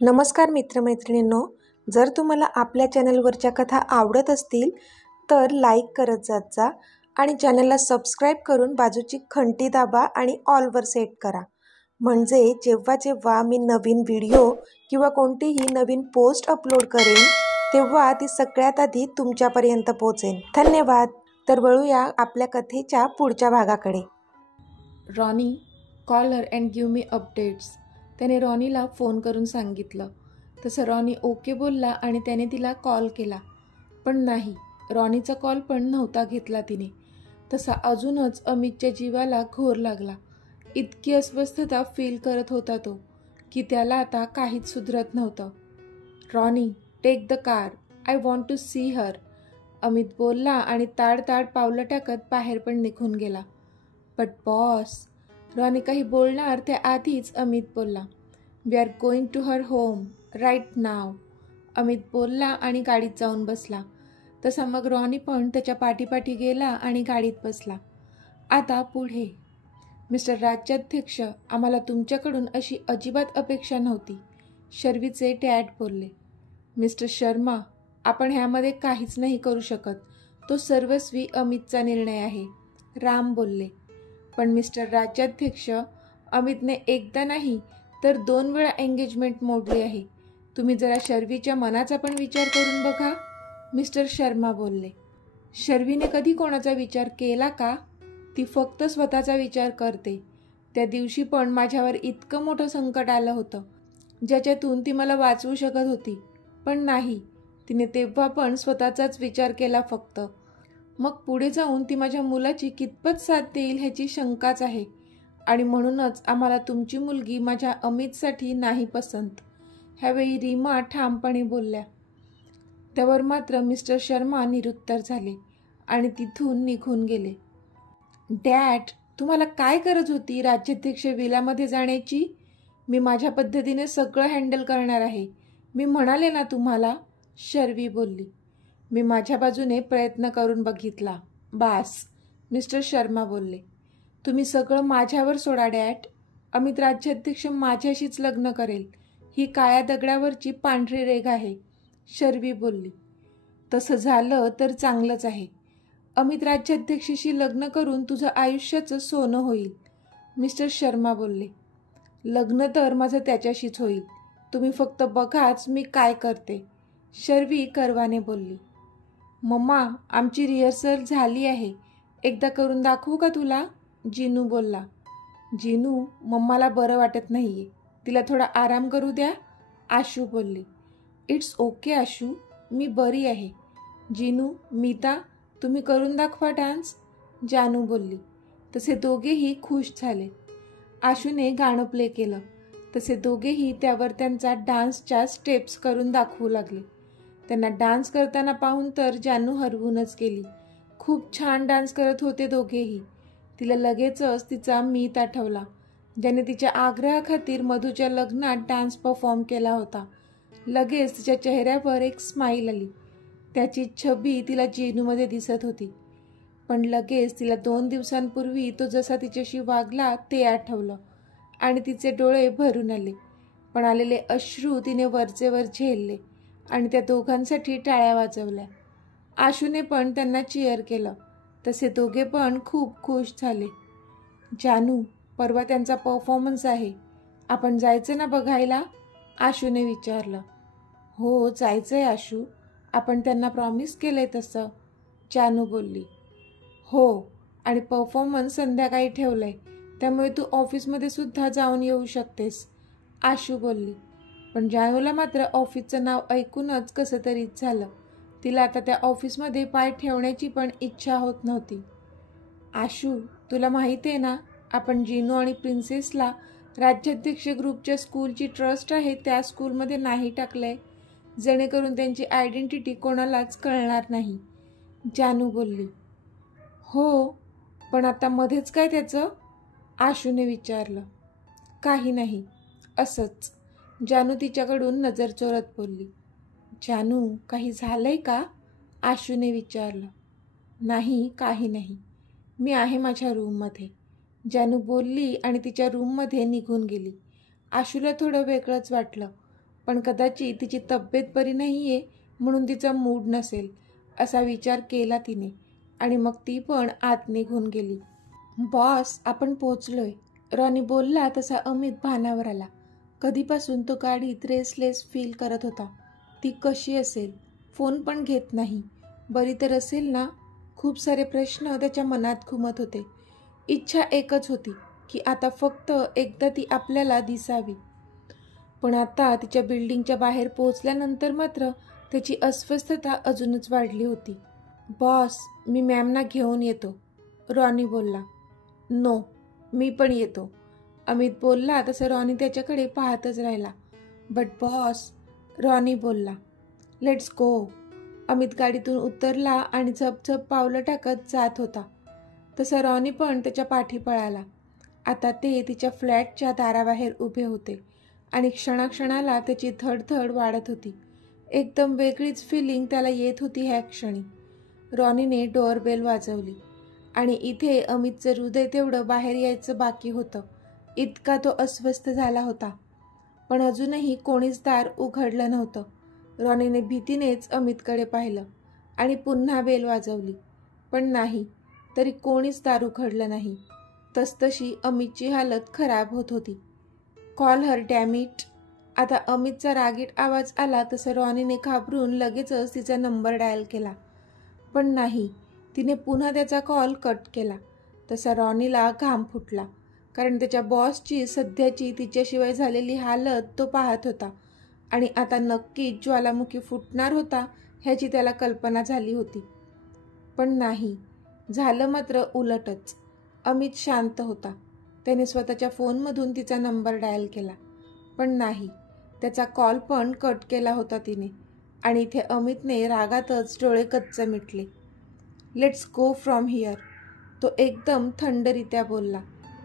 नमस्कार मित्रमैत्रिणींनो, जर तुम्हाला आपल्या चॅनलवरच्या कथा आवडत असतील तर लाईक करत जात जा आणि चॅनलला सबस्क्राईब करून बाजूची घंटी दाबा आणि ऑलवर सेट करा. म्हणजे जेव्हा जेव्हा मी नवीन व्हिडिओ किंवा कोणतीही नवीन पोस्ट अपलोड करेन तेव्हा ती सगळ्यात आधी तुमच्यापर्यंत पोहोचेल. धन्यवाद. तर वळूया आपल्या कथेच्या पुढच्या भागाकडे. Ronnie, call her and give me updates. त्याने रॉनीला फोन करून सांगितलं. तसं रॉनी ओके बोलला आणि त्याने तिला कॉल केला. पण नाही, रॉनीचा कॉल पण नव्हता घेतला तिने. तसा अजूनच अमितच्या जीवाला घोर लागला. इतकी अस्वस्थता फील करत होता तो की त्याला आता काहीच सुधरत नव्हतं. Ronnie, take the car, I want to see her. Amit बोलला आणि ताड पावलं टाकत बाहेर पण निघून गेला. बट बॉस, रॉनी काही बोलणार त्याआधीच अमित बोलला. We are going to her home right now. Amit बोलला आणि गाडीत जाऊन बसला. तसा मग रॉनी पण त्याच्या पाठीपाठी गेला आणि गाडीत बसला. आता पुढे. मिस्टर राज्याध्यक्ष, आम्हाला तुमच्याकडून अशी अजिबात अपेक्षा नव्हती, शर्वीचे डॅड बोलले. मिस्टर शर्मा, आपण ह्यामध्ये काहीच नाही करू शकत. तो सर्वस्वी अमितचा निर्णय आहे, राम बोलले. पण मिस्टर राज्याध्यक्ष, अमितने एकदा नाही तर 2 वेळा एंगेजमेंट मोडली आहे. तुम्ही जरा शर्वीच्या मनाचा पण विचार करून बघा, मिस्टर शर्मा बोलले. शर्वीने कधी कोणाचा विचार केला का? ती फक्त स्वतःचा विचार करते. त्या दिवशी पण माझ्यावर इतकं मोठं संकट आलं होतं ज्याच्यातून ती मला वाचवू शकत होती, पण नाही, तिने तेव्हा पण स्वतःचाच विचार केला फक्त. मग पुढे जाऊन ती माझ्या मुलाची कितपत साथ देईल ह्याची शंकाच आहे. आणि म्हणूनच आम्हाला तुमची मुलगी माझ्या अमितसाठी नाही पसंत. ह्यावेळी रीमा ठामपणे बोलल्या. त्यावर मात्र मिस्टर शर्मा निरुत्तर झाले आणि तिथून निघून गेले. डॅड, तुम्हाला काय गरज होती राज्याध्यक्ष विलामध्ये जाण्याची? मी माझ्या पद्धतीने सगळं हँडल करणार आहे. मी म्हणाले ना तुम्हाला, शर्वी बोलली. मी माझ्या बाजूने प्रयत्न करून बघितला, बास, मिस्टर शर्मा बोलले. तुम्ही सगळं माझ्यावर सोडा डॅड. अमित राज्याध्यक्ष माझ्याशीच लग्न करेल, ही काळ्या दगडावरची पांढरी रेघ आहे, शर्वी बोलली. तसं झालं तर चांगलंच आहे. अमित राज्याध्यक्षाशी लग्न करून तुझं आयुष्याचं सोनं होईल, मिस्टर शर्मा बोलले. लग्न तर माझं त्याच्याशीच होईल, तुम्ही फक्त बघाच मी काय करते, शर्वी कर्वाने बोलली. मम्मा, आमची रिहर्सल झाली आहे, एकदा करून दाखवू का तुला, जिनू बोलला. जिनू, मम्माला बरं वाटत नाहीये, तिला थोडा आराम करू द्या, आशू बोलली. इट्स ओके आशू, मी बरी आहे. जिनू, मीता, तुम्ही करून दाखवा डान्स, जानू बोलली. तसे दोघेही खुश झाले. आशूने गाणं प्ले केलं. तसे दोघेही त्यावर त्यांचा डान्सच्या स्टेप्स करून दाखवू लागले. त्यांना डान्स करताना पाहून तर जानू हरवूनच गेली. खूप छान डान्स करत होते दोघेही. तिला लगेचच तिचा मीत आठवला, ज्याने तिच्या आग्रहाखातीर मधूच्या लग्नात डान्स परफॉर्म केला होता. लगेच तिच्या चेहऱ्यावर एक स्माईल आली. त्याची छबी तिला जिनूमध्ये दिसत होती. पण लगेच तिला 2 दिवसांपूर्वी तो जसा तिच्याशी वागला ते आठवलं आणि तिचे डोळे भरून आले. पण आलेले अश्रू तिने वरचेवर झेलले आणि त्या दोघांसाठी टाळ्या वाजवल्या. आशूने पण त्यांना चीअर केलं. तसे दोघे पण खूप खुश झाले. जानू, परवा त्यांचा परफॉर्मन्स आहे, आपण जायचं ना बघायला, आशूने विचारलं. हो जायचंय आशू, आपण त्यांना प्रॉमिस केलंय तसं, जानू बोलली. हो, आणि परफॉर्मन्स संध्याकाळी ठेवलंय, त्यामुळे तू ऑफिसमध्ये सुद्धा जाऊन येऊ शकतेस, आशू बोलली. पण जानूला मात्र ऑफिसचं नाव ऐकूनच कसं तरीच झालं. तिला आता त्या ऑफिसमध्ये पाय ठेवण्याची पण इच्छा होत नव्हती. आशू, तुला माहिती आहे ना, आपण जिनू आणि प्रिन्सेसला राज्याध्यक्ष ग्रुपच्या स्कूलची ट्रस्ट आहे त्या स्कूलमध्ये नाही टाकलंय, जेणेकरून त्यांची आयडेंटिटी कोणालाच कळणार नाही, जानू बोलली. हो, पण आता मध्येच काय त्याचं, आशूने विचारलं. काही नाही, असंच, जानू तिच्याकडून नजर चोरत बोलली. जानू, काही झालंय का, आशूने विचारलं. नाही, काही नाही, मी आहे माझ्या रूममध्ये, जानू बोलली आणि तिच्या रूममध्ये निघून गेली. आशूला थोडं वेगळंच वाटलं, पण कदाचित तिची तब्येत बरी नाही आहे म्हणून तिचा मूड नसेल असा विचार केला तिने आणि मग ती पण आत निघून गेली. बॉस, आपण पोचलोय, रॉनी बोलला तसा अमित भानावर आला. कधीपासून तो गाडीत रेसलेस फील करत होता. ती कशी असेल, फोन पण घेत नाही, बरी तर असेल ना? खूप सारे प्रश्न त्याच्या मनात घुमत होते. इच्छा एकच होती की आता फक्त एकदा ती आपल्याला दिसावी. पण आता तिच्या बिल्डिंगच्या बाहेर पोहोचल्यानंतर मात्र त्याची अस्वस्थता अजूनच वाढली होती. बॉस, मी मॅमना घेऊन येतो, रॉनी बोलला. नो, मी पण येतो, अमित बोलला तसं रॉनी त्याच्याकडे पाहतच राहिला. बट बॉस, रॉनी बोलला. Let's go. अमित गाडीतून उतरला आणि झपझप पावलं टाकत जात होता. तसं रॉनी पण त्याच्या पाठी पळाला. आता ते तिच्या फ्लॅटच्या दाराबाहेर उभे होते आणि क्षणाक्षणाला त्याची धडधड वाढत होती. एकदम वेगळीच फिलिंग त्याला येत होती ह्या क्षणी. रॉनीने डोअरबेल वाजवली आणि इथे अमितचं हृदय तेवढं बाहेर यायचं बाकी होतं, इतका तो अस्वस्थ झाला होता. पण अजूनही कोणीच दार उघडलं नव्हतं. रॉनीने भीतीनेच अमितकडे पाहिलं आणि पुन्हा बेल वाजवली, पण नाही, तरी कोणीच दार उघडलं नाही. तसतशी अमितची हालत खराब होत होती. Call her dam it. आता अमितचा रागीट आवाज आला तसं रॉनीने घाबरून लगेचच तिचा नंबर डायल केला. पण नाही, तिने पुन्हा त्याचा कॉल कट केला. तसा रॉनीला घाम फुटला, कारण त्याच्या बॉसची सध्याची तिच्याशिवाय झालेली हालत तो पाहत होता आणि आता नक्कीच ज्वालामुखी फुटणार होता ह्याची त्याला कल्पना झाली होती. पण नाही, झालं मात्र उलटच. अमित शांत होता. त्याने स्वतःच्या फोनमधून तिचा नंबर डायल केला, पण नाही, त्याचा कॉल पण कट केला होता तिने. आणि इथे अमितने रागातच डोळे कच्च मिटले. लेट्स गो फ्रॉम हिअर, तो एकदम थंडरित्या बोलला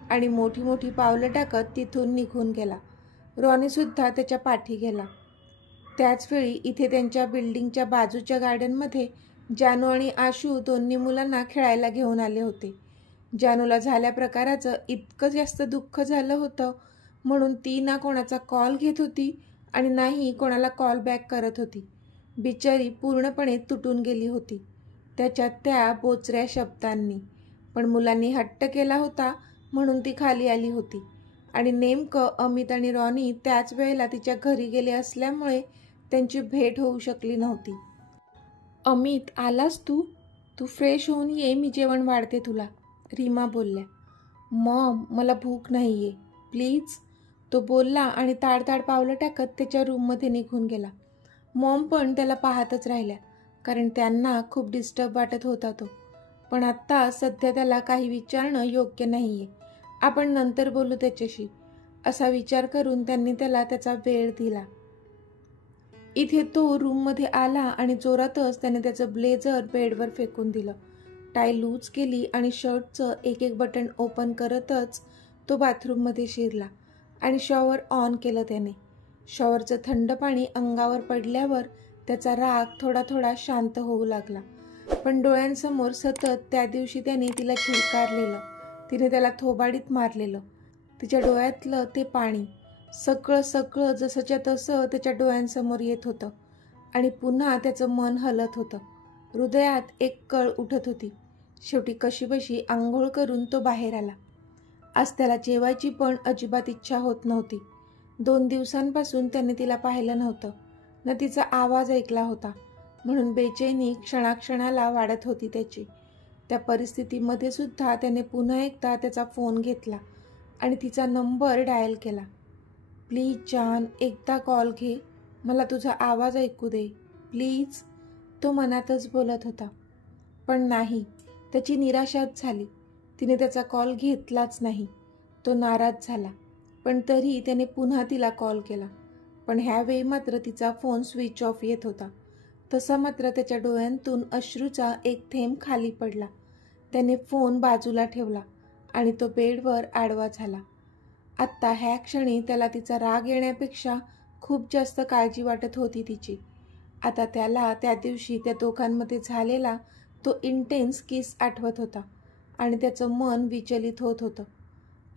आणि मोठी मोठी पावलं टाकत तिथून निघून गेला. रॉनीसुद्धा त्याच्या पाठी गेला. त्याचवेळी इथे त्यांच्या बिल्डिंगच्या बाजूच्या गार्डनमध्ये जानू आणि आशू दोन्ही मुलांना खेळायला घेऊन आले होते. जानूला झाल्या प्रकाराचं इतकं जास्त दुःख झालं होतं म्हणून ती ना कोणाचा कॉल घेत होती आणि नाही कोणाला कॉल बॅक करत होती. बिचारी पूर्णपणे तुटून गेली होती त्याच्या त्या बोचऱ्या शब्दांनी. पण मुलांनी हट्ट केला होता म्हणून ती खाली आली होती आणि नेमकं अमित आणि रॉनी त्याच वेळेला तिच्या घरी गेले असल्यामुळे त्यांची भेट होऊ शकली नव्हती. अमित, आलास तू? तू फ्रेश होऊन ये, मी जेवण वाढते तुला, रीमा बोलल्या. मॉम, मला भूक नाही आहे, प्लीज, तो बोलला आणि ताडताड पावलं टाकत त्याच्या रूममध्ये निघून गेला. मॉम पण त्याला पाहतच राहिल्या, कारण त्यांना खूप डिस्टर्ब वाटत होता तो. पण आत्ता सध्या त्याला काही विचारणं योग्य नाही आहे, आपण नंतर बोलू त्याच्याशी, असा विचार करून त्यांनी त्याला त्याचा वेळ दिला. इथे तो रूममध्ये आला आणि जोरातच त्याने त्याचं ब्लेझर बेडवर फेकून दिलं. टाय लूज केली आणि शर्टचं एक एक बटन ओपन करतच तो बाथरूममध्ये शिरला आणि शॉवर ऑन केलं त्याने. शॉवरचं थंड पाणी अंगावर पडल्यावर त्याचा राग थोडा थोडा शांत होऊ लागला. पण डोळ्यांसमोर सतत त्या दिवशी त्याने तिला झिडकारलेलं, तिने त्याला थोबाडीत मारलेलं, तिच्या डोळ्यातलं ते पाणी, सगळं सगळं जसंच्या तसं त्याच्या डोळ्यांसमोर येत होतं आणि पुन्हा त्याचं मन हलत होतं. हृदयात एक कळ उठत होती. शेवटी कशीबशी आंघोळ करून तो बाहेर आला. आज त्याला जेवायची पण अजिबात इच्छा होत नव्हती. 2 दिवसांपासून त्याने तिला पाहिलं नव्हतं, न तिचा आवाज ऐकला होता, म्हणून बेचैनी क्षणाक्षणाला वाढत होती त्याची. त्या परिस्थितीमध्ये सुद्धा त्याने पुन्हा एकदा त्याचा फोन घेतला आणि तिचा नंबर डायल केला. प्लीज जान, एकदा कॉल घे, मला तुझा आवाज ऐकू दे, प्लीज, तो मनातच बोलत होता. पण नाही, त्याची निराशाच झाली. तिने त्याचा कॉल घेतलाच नाही. तो नाराज झाला, पण तरी त्याने पुन्हा तिला कॉल केला. पण ह्यावेळी मात्र तिचा फोन स्विच ऑफ येत होता. तसा मात्र त्याच्या डोळ्यांतून अश्रूचा एक थेंब खाली पडला. त्याने फोन बाजूला ठेवला आणि तो बेडवर आडवा झाला. आत्ता ह्या क्षणी त्याला तिचा राग येण्यापेक्षा खूप जास्त काळजी वाटत होती तिची. आता त्याला त्या दिवशी त्या दोघांमध्ये झालेला तो इंटेन्स किस आठवत होता आणि त्याचं मन विचलित होत होतं.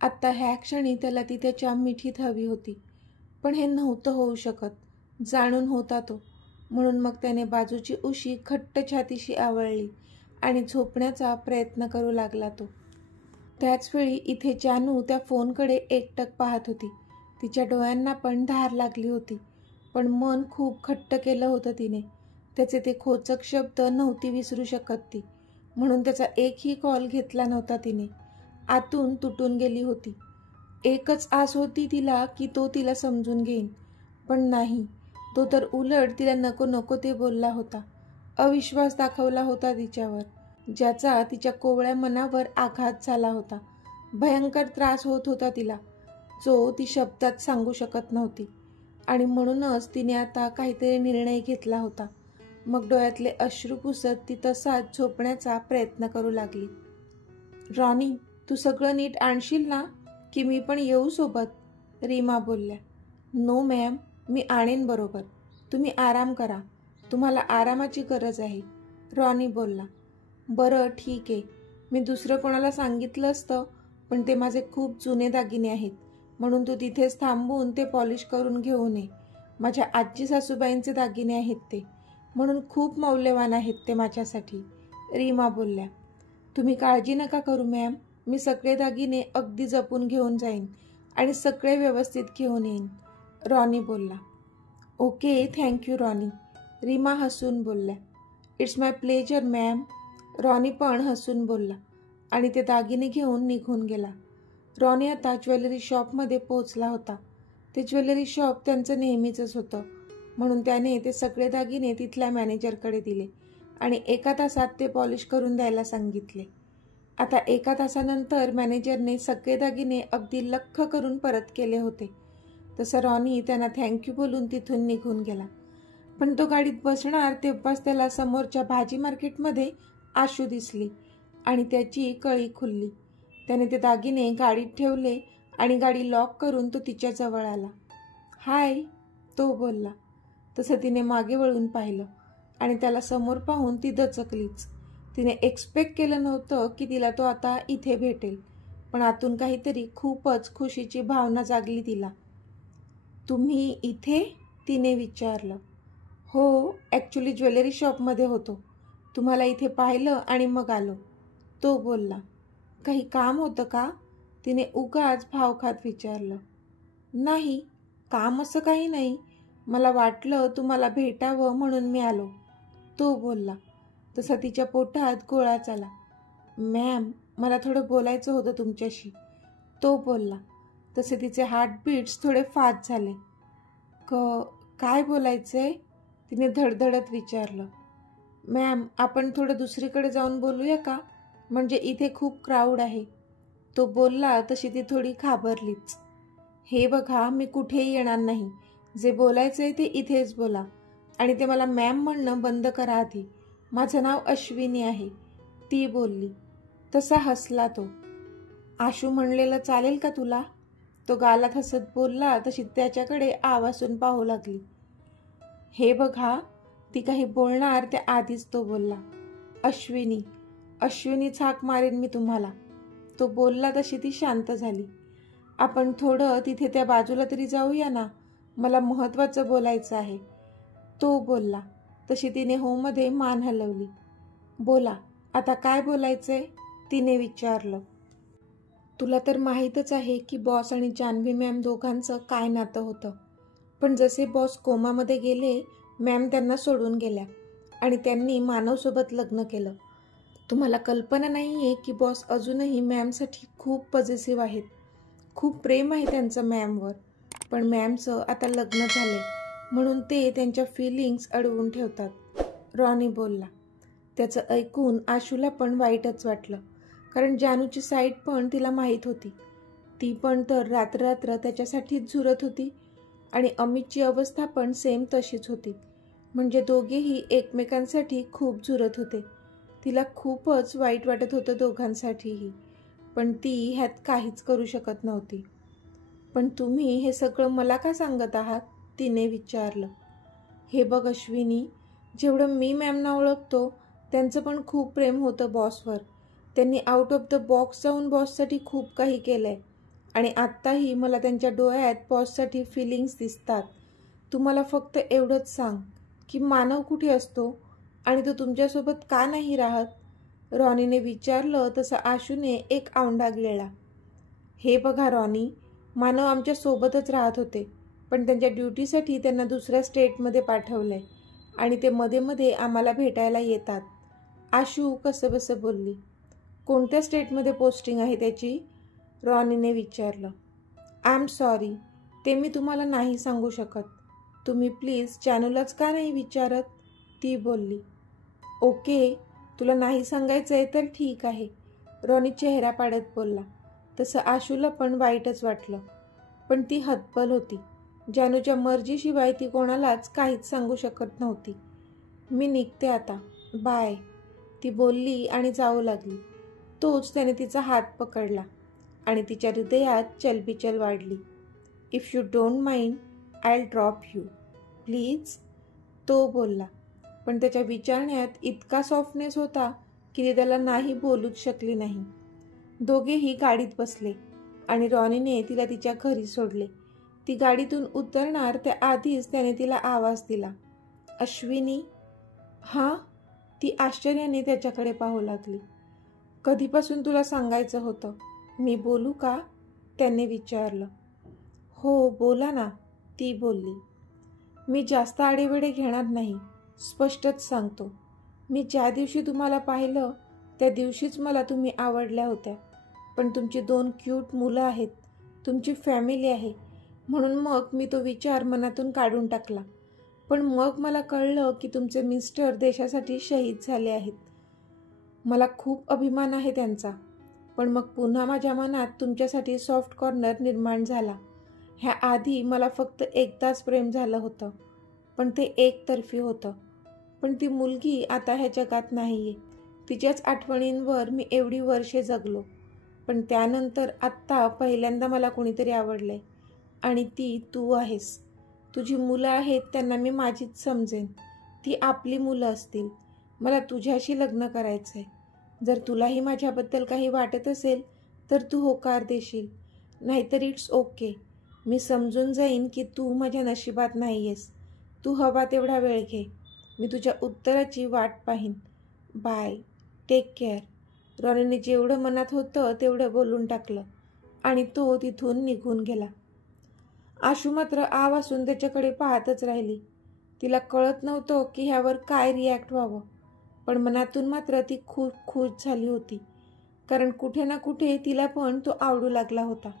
आत्ता ह्या क्षणी त्याला ती त्याच्या मिठीत हवी होती, पण हे नव्हतं होऊ शकत, जाणून होता तो, म्हणून मग त्याने बाजूची उशी घट्ट छातीशी आवळली आणि झोपण्याचा प्रयत्न करू लागला तो. त्याचवेळी इथे जानू त्या फोनकडे एकटक पाहत होती. तिच्या डोळ्यांना पण धार लागली होती, पण मन खूप घट्ट केलं होतं तिने. त्याचे ते खोचक शब्द नव्हती विसरू शकत ती, म्हणून त्याचा एकही कॉल घेतला नव्हता तिने. आतून तुटून गेली होती. एकच आस होती तिला की तो तिला समजून घेईन, पण नाही. तो तर उलट तिला नको नको ते बोलला होता. अविश्वास दाखवला होता तिच्यावर, ज्याचा तिच्या कोवळ्या मनावर आघात झाला होता. भयंकर त्रास होत होता तिला, जो ती शब्दात सांगू शकत नव्हती. आणि म्हणूनच तिने आता काहीतरी निर्णय घेतला होता. मग डोळ्यातले अश्रू पुसत ती तसाच झोपण्याचा प्रयत्न करू लागली. रॉनी, तू सगळं नीट आणशील ना, की मी पण येऊ सोबत? रीमा बोलल्या. नो मॅम, मी आणेन बरोबर. तुम्ही आराम करा, तुम्हाला आरामाची गरज आहे, रॉनी बोलला. बरं ठीक आहे. मी दुसरं कोणाला सांगितलं असतं, पण ते माझे खूप जुने दागिने आहेत, म्हणून तू तिथेच थांबून ते पॉलिश करून घेऊन ये. माझ्या आजी सासूबाईंचे दागिने आहेत ते, म्हणून खूप मौल्यवान आहेत ते माझ्यासाठी, रीमा बोलल्या. तुम्ही काळजी नका करू मॅम, मी सगळे दागिने अगदी जपून घेऊन जाईन आणि सगळे व्यवस्थित घेऊन येईन, रॉनी बोलला. ओके, थँक्यू रॉनी, रीमा हसून बोलल्या. It's my pleasure ma'am, Ronnie पण हसून बोलला आणि ते दागिने घेऊन निघून गेला. रॉनी आता ज्वेलरी शॉपमध्ये पोहोचला होता. ते ज्वेलरी शॉप त्यांचं नेहमीचंच होतं, म्हणून त्याने ते सगळे दागिने तिथल्या मॅनेजरकडे दिले आणि 1 तासात ते पॉलिश करून द्यायला सांगितले. आता 1 तासानंतर मॅनेजरने सगळे दागिने अगदी लख्ख करून परत केले होते. तसं रॉनी त्यांना थँक्यू बोलून तिथून निघून गेला. पण तो गाडीत बसणार तेव्हाच त्याला समोरच्या भाजी मार्केटमध्ये आशू दिसली आणि त्याची कळी खुलली. त्याने ते दागिने गाडीत ठेवले आणि गाडी लॉक करून तो तिच्याजवळ आला. हाय, तो बोलला. तसं तिने मागे वळून पाहिलं आणि त्याला समोर पाहून ती दचकलीच. तिने एक्सपेक्ट केलं नव्हतं की तिला तो आता इथे भेटेल, पण आतून काहीतरी खूपच खुशीची भावना जागली तिला. तुम्ही इथे? तिने विचारलं. हो, ॲक्च्युली ज्वेलरी शॉपमध्ये होतो. तुम्हाला इथे पाहिलं आणि मग आलो, तो बोलला. काही काम होतं का? तिने उगाच भाव खात विचारलं. नाही, काम असं काही नाही. मला वाटलं तुम्हाला भेटावं म्हणून मी आलो, तो बोलला. तसा तिच्या पोटात गोळाच आला. मॅम, मला थोडं बोलायचं होतं तुमच्याशी, तो बोलला. तसे तिचे हार्टबीट्स थोडे फास्ट झाले. काय बोलायचंय? तिने धडधडत विचारलं. मॅम, आपण थोडं दुसरीकडे जाऊन बोलूया का? म्हणजे इथे खूप क्राऊड आहे, तो बोलला. तशी ती थोडी घाबरलीच. हे बघा, मी कुठेही येणार नाही. जे बोलायचंय ते इथेच बोला आणि ते मला मॅम म्हणणं बंद करा आधी. माझं नाव अश्विनी आहे, ती बोलली. तसा हसला तो. आशू म्हणलेलं चालेल का तुला? तो गालात हसत बोलला. तशी त्याच्याकडे आवासून पाहू लागली. हे बघा, ती काही बोलणार त्या आधीच तो बोलला. अश्विनी, अश्विनीच हाक मारेन मी तुम्हाला, तो बोलला. तशी ती शांत झाली. आपण थोडं तिथे त्या बाजूला तरी जाऊया ना, मला महत्त्वाचं बोलायचं आहे, तो बोलला. तशी तिने होमध्ये मान हलवली. बोला, आता काय बोलायचंय? तिने विचारलं. तुला तर माहीतच आहे की बॉस आणि जान्हवी मॅम दोघांचं काय नातं होतं. पण जसे बॉस कोमामध्ये गेले, मॅम त्यांना सोडून गेल्या आणि त्यांनी मानवसोबत लग्न केलं. तुम्हाला कल्पना नाही आहे की बॉस अजूनही मॅमसाठी खूप पॉझिटिव्ह आहेत. खूप प्रेम आहे त्यांचं मॅमवर. पण मॅमचं आता लग्न झालंय, म्हणून ते त्यांच्या फिलिंग्स अडवून ठेवतात, रॉनी बोलला. त्याचं ऐकून आशूला पण वाईटच वाटलं, कारण जानूची साईड पण तिला माहीत होती. ती पण तर रात्र त्याच्यासाठीच झुरत होती आणि अमितची अवस्था पण सेम तशीच होती. म्हणजे दोघेही एकमेकांसाठी खूप झुरत होते. तिला खूपच वाईट वाटत होतं दोघांसाठीही, पण ती ह्यात काहीच करू शकत नव्हती. पण तुम्ही हे सगळं मला का सांगत आहात? तिने विचारलं. हे बघ अश्विनी, जेवढं मी मॅमना ओळखतो त्यांचं पण खूप प्रेम होतं बॉसवर. त्यांनी आउट ऑफ द बॉक्स जाऊन बॉससाठी खूप काही केलं आहे आणि आत्ताही मला त्यांच्या डोळ्यात बॉससाठी फिलिंग्स दिसतात. तू मला फक्त एवढंच सांग की मानव कुठे असतो आणि तो तुमच्यासोबत का नाही राहत? रॉनीने विचारलं तसं आशूने एक आवंढा गिळला. हे बघा रॉनी, मानव आमच्या सोबतच राहत होते, पण त्यांच्या ड्युटीसाठी त्यांना दुसऱ्या स्टेटमध्ये पाठवलंय आणि ते मध्ये मध्ये आम्हाला भेटायला येतात. आशू कसंबसं बोलली. कोणत्या स्टेटमध्ये पोस्टिंग आहे त्याची? रॉनीने विचारलं. आय एम सॉरी, ते मी तुम्हाला नाही सांगू शकत. तुम्ही प्लीज जानूलाच का नाही विचारत? ती बोलली. ओके, तुला नाही सांगायचं आहे तर ठीक आहे, रॉनी चेहरा पाडत बोलला. तसं आशूला पण वाईटच वाटलं, पण ती हतबल होती. जानूच्या मर्जीशिवाय ती कोणालाच काहीच सांगू शकत नव्हती. मी निघते आता, बाय, ती बोलली आणि जाऊ लागली. तोच त्याने तिचा हात पकडला आणि तिच्या हृदयात चलबिचल वाढली. If you don't mind, I will drop you please, तो बोलला. पण त्याच्या विचारण्यात इतका सॉफ्टनेस होता की ती त्याला नाही बोलूच शकली नाही. दोघेही गाडीत बसले आणि रॉनीने तिला तिच्या घरी सोडले. ती गाडीतून उतरणार त्याआधीच त्याने तिला आवाज दिला. अश्विनी. हां, ती आश्चर्याने त्याच्याकडे पाहू लागली. कधीपासून तुला सांगायचं होतं, मी बोलू का? त्याने विचारलं. हो बोला ना, ती बोलली. मी जास्त आडेवेडे घेणार नाही, स्पष्टच सांगतो. मी ज्या दिवशी तुम्हाला पाहिलं त्या दिवशीच मला तुम्ही आवडल्या होत्या, पण तुमची 2 क्यूट मुलं आहेत, तुमची फॅमिली आहे, म्हणून मग मी तो विचार मनातून काढून टाकला. पण मग मला कळलं की तुमचे मिस्टर देशासाठी शहीद झाले आहेत. मला खूप अभिमान आहे त्यांचा, पण मग पुन्हा माझ्या मनात तुमच्यासाठी सॉफ्ट कॉर्नर निर्माण झाला. ह्या आधी मला फक्त एकदाच प्रेम झालं होतं, पण ते एकतर्फी होतं. पण ती मुलगी आता ह्या जगात नाही आहे. तिच्याच आठवणींवर मी एवढी वर्षे जगलो, पण त्यानंतर आत्ता पहिल्यांदा मला कोणीतरी आवडलंय आणि ती तू आहेस. तुझी मुलं आहेत त्यांना मी माझीच समजेन, ती आपली मुलं असतील. मला तुझ्याशी लग्न करायचं आहे. जर तुलाही माझ्याबद्दल काही वाटत असेल तर तू होकार देशील, नाहीतर इट्स ओके. मी समजून जाईन की तू माझ्या नशिबात नाही आहेस. तू हवा तेवढा वेळ घे, मी तुझ्या उत्तराची वाट पाहीन. Bye, take care. रॉनीने जेवढं मनात होतं तेवढं बोलून टाकलं आणि तो तिथून निघून गेला. आशू मात्र आवासून त्याच्याकडे पाहतच राहिली. तिला कळत नव्हतं की ह्यावर काय रिॲक्ट व्हावं, पण मनातून मात्र ती खूप खुश झाली होती, कारण कुठे ना कुठे तिला पण तो आवडू लागला होता.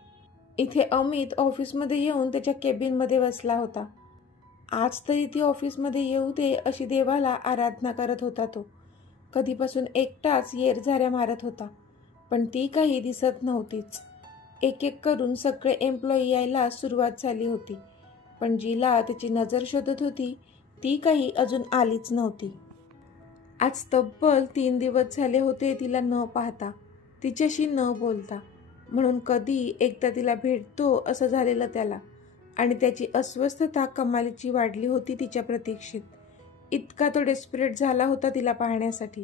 इथे अमित ऑफिसमध्ये येऊन त्याच्या केबिनमध्ये बसला होता. आज तरी ती ऑफिसमध्ये येऊ दे अशी देवाला आराधना करत होता. तो कधीपासून एकटाच येरझाऱ्या मारत होता, पण ती काही दिसत नव्हतीच. एक एक करून सगळे एम्प्लॉई यायला सुरुवात झाली होती, पण जिला त्याची नजर शोधत होती ती काही अजून आलीच नव्हती. आज तब्बल 3 दिवस झाले होते तिला न पाहता, तिच्याशी न बोलता. म्हणून कधी एकदा तिला भेटतो असं झालेलं त्याला, आणि त्याची अस्वस्थता कमालीची वाढली होती तिच्या प्रतीक्षेत. इतका तो डेस्परेट झाला होता तिला पाहण्यासाठी,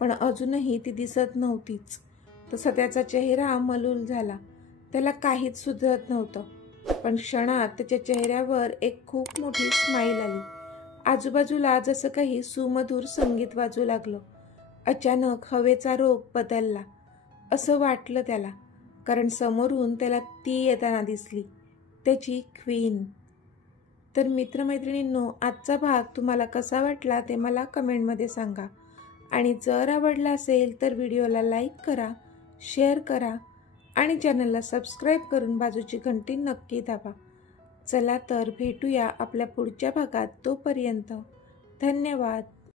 पण अजूनही ती दिसत नव्हतीच. तसा त्याचा चेहरा मलूल झाला, त्याला काहीच सुधरत नव्हतं. पण क्षणात त्याच्या चेहऱ्यावर एक खूप मोठी स्माईल आली. आजूबाजूला जसं काही सुमधुर संगीत वाजू लागलं. अचानक हवेचा रोग बदलला असं वाटलं त्याला, कारण समोरून त्याला ती येताना दिसली, त्याची क्वीन. तर मित्रमैत्रिणींनो, आजचा भाग तुम्हाला कसा वाटला ते मला कमेंटमध्ये सांगा. आणि जर आवडला असेल तर व्हिडिओला लाईक करा, शेअर करा आणि चॅनलला सबस्क्राईब करून बाजूची घंटी नक्की दाबा. चला तर भेटूया आपल्या पुढच्या भागात. तोपर्यंत धन्यवाद.